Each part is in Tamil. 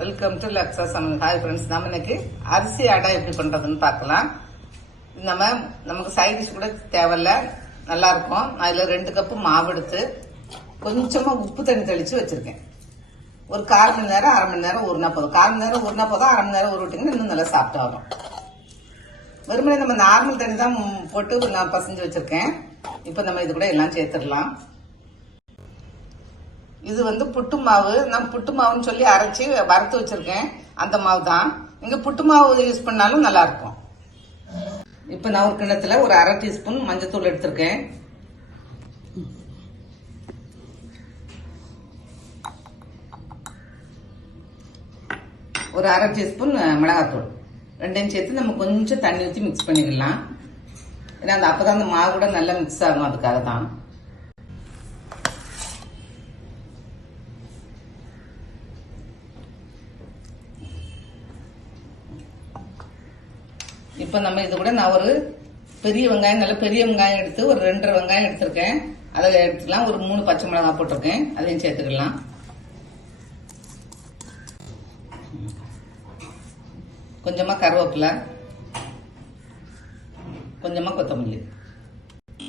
வெல்கம் டு லக்ஸா சமையல். ஹாய் ஃப்ரெண்ட்ஸ், நம்ம இன்னைக்கு அரிசி அடை எப்படி பண்றதுன்னு பார்க்கலாம். நமக்கு சைட் டிஷ் கூட தேவையில்ல, நல்லா இருக்கும். அதுல 2 கப்பு மாவு எடுத்து கொஞ்சமா உப்பு தண்ணி தெளிச்சு வச்சிருக்கேன். ஒரு 1/4 மணி நேரம் 1/2 மணி நேரம் ஊறினா போதும். 1/4 மணி நேரம் ஊறினா போதும், 1/2 மணி நேரம் ஊற விட்டீங்கன்னா இன்னும் நல்லா சாப்பிட்டா வரும். வெறுமனே நம்ம நார்மல் தண்ணி தான் போட்டு நான் பசஞ்சு வச்சிருக்கேன். இப்ப நம்ம இது கூட எல்லாம் சேர்த்துடலாம். இது புட்டு மாவு. நான் புட்டு மாவுன்னு சொல்லி அரைச்சி வறுத்து வச்சிருக்கேன். அந்த மாவு தான். நீங்க புட்டு மாவு யூஸ் பண்ணாலும் நல்லா இருக்கும். இப்ப நான் ஒரு கிண்ணத்துல ஒரு 1/2 டீஸ்பூன் மஞ்சத்தூள் எடுத்திருக்கேன். ஒரு 1/2 டீஸ்பூன் மிளகாத்தூள், 2யும் சேர்த்து நம்ம கொஞ்சம் தண்ணி ஊற்றி மிக்ஸ் பண்ணிக்கலாம். ஏன்னா அப்பதான் அந்த மாவு கூட நல்லா மிக்ஸ் ஆகும், அதுக்காக தான். இப்ப நம்ம இது கூட நான் ஒரு பெரிய வெங்காயம், நல்ல பெரிய வெங்காயம் எடுத்து ஒரு 2.5 வெங்காயம் எடுத்திருக்கேன். அதை எடுத்துக்கலாம். ஒரு 3 பச்சை மிளகாய் போட்டிருக்கேன், அதையும் சேர்த்துக்கலாம். கொஞ்சமா கருவேப்பிலை, கொஞ்சமா கொத்தமல்லி.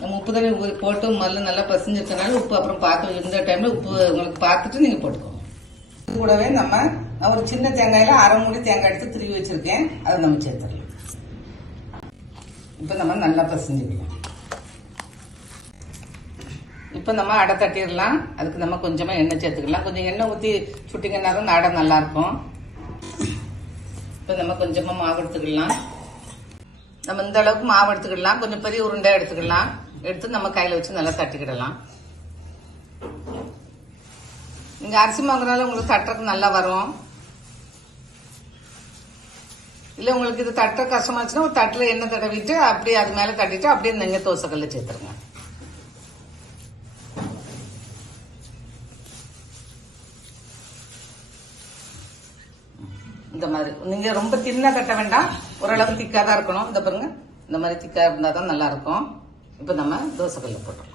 நம்ம உப்பு தண்ணி போட்டு முதல்ல நல்லா பசிஞ்சிருக்கனால உப்பு அப்புறம் பார்த்து, இந்த டைம்ல உப்பு உங்களுக்கு பார்த்துட்டு நீங்க போட்டுக்கோங்க. இது கூடவே நான் ஒரு சின்ன தேங்காயில 1/2 மூடி தேங்காய் எடுத்து திருவி வச்சிருக்கேன், அதை நம்ம சேர்த்துக்கலாம். இப்ப நம்ம நல்லா பசிஞ்சுக்கலாம். இப்ப நம்ம அடை தட்டிடலாம். அதுக்கு நம்ம கொஞ்சமா எண்ணெய் சேர்த்துக்கலாம். கொஞ்சம் எண்ணெய் ஊத்தி சுட்டிங்கன்னா தான் அடை நல்லா இருக்கும். இப்ப நம்ம கொஞ்சமா மாவு எடுத்துக்கலாம். நம்ம இந்த அளவுக்கு மாவு எடுத்துக்கலாம். கொஞ்சம் பெரிய உருண்டை எடுத்துக்கலாம். எடுத்து நம்ம கையில வச்சு நல்லா தட்டிக்கிடலாம். நீங்க அரிசி மாவுனால உங்களுக்கு தட்டுறதுக்கு நல்லா வரும். இல்ல உங்களுக்கு இது தட்ட கஷ்டமாச்சுன்னா ஒரு தட்டுல எண்ணெய் தடவிட்டு அப்படியே அது மேல தட்டிட்டு அப்படியே நீங்க தோசைக்கல்ல சேர்த்துருங்க. இந்த மாதிரி நீங்க ரொம்ப தின்னா கட்ட வேண்டாம், ஓரளவு திக்கா தான் இருக்கணும். இந்த பாருங்க, இந்த மாதிரி திக்கா இருந்தா தான் நல்லா இருக்கும். இப்ப நம்ம தோசைக்கல்ல போட்டுடலாம்.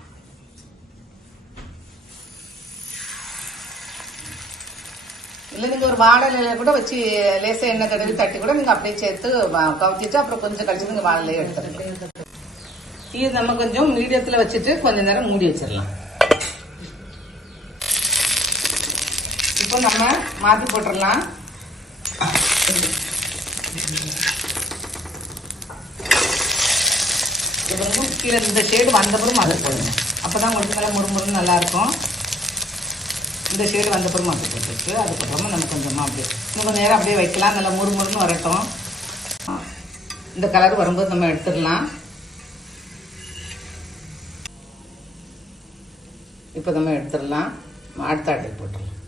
இல்ல நீங்க ஒரு வாழை இலையில கூட வச்சு லேசா எண்ணெய் தடவி தட்டி கூட நீங்க அப்படியே சேர்த்து கவுத்திட்டு அப்புறம் கொஞ்சம் கழிச்சு நீங்க வாழை இலையை எடுத்துக்கலாம். இது நம்ம கொஞ்சம் மீடியத்துல வச்சுட்டு கொஞ்ச நேரம் மூடி வச்சிடலாம். இப்போ நம்ம மாத்தி போட்டுடலாம். கீழே இந்த ஷேடு வந்தப்பறம் அதை போடுங்க. அப்பதான் உங்களுக்கு நல்லா முறுமுறுன்னு நல்லா இருக்கும். இந்த ஷேடு வந்தப்பறம் மாற்றி போட்டுருக்கு. அதுக்கப்புறமா நம்ம கொஞ்சமா அப்படியே இன்னும் கொஞ்சம் நேரம் அப்படியே வைக்கலாம். நல்லா முறுமுறுன்னு வரட்டும். இந்த கலர் வரும்போது நம்ம எடுத்துடலாம். இப்போ நம்ம எடுத்துடலாம். அடுத்த அட்டை போட்டுடலாம்.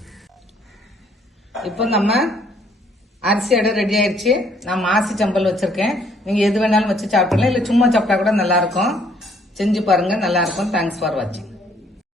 இப்போ நம்ம அரிசி அடை ரெடி ஆயிடுச்சு. நான் மாசி சம்பல் வச்சிருக்கேன். நீங்க எது வேணாலும் வச்சு சாப்பிடலாம், இல்லை சும்மா சாப்பிட்டா கூட நல்லா இருக்கும். செஞ்சு பாருங்க, நல்லா இருக்கும். தேங்க்ஸ் ஃபார் வாட்சிங்.